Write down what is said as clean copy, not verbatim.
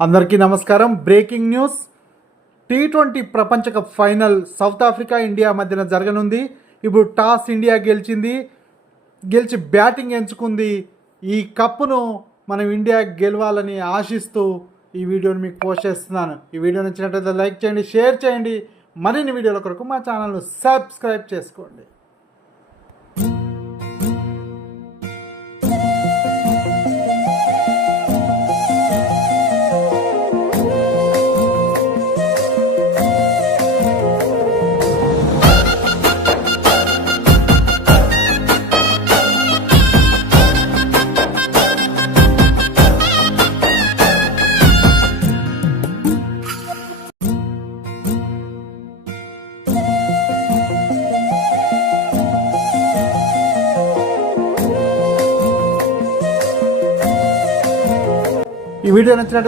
అందరికీ నమస్కారం. Breaking news. T20 ప్రపంచ cup final south Africa India మధ్యన జరగనుంది. ఇప్పుడు టాస్ ఇండియా గెలిచి బ్యాటింగ్ ఎంచుకుంది. ఈ కప్పును మనం ఇండియా గెలవాలని ఆశిస్తూ ఈ వీడియోని మీకు పోస్ట్ చేస్తున్నాను. ఈ వీడియో నచ్చినట్లయితే లైక్ చేయండి, షేర్ చేయండి. మరిన్ని వీడియోల కొరకు మా ఛానల్ను సబ్స్క్రైబ్ చేసుకోండి. ఈ వీడియో నచ్చినట్టు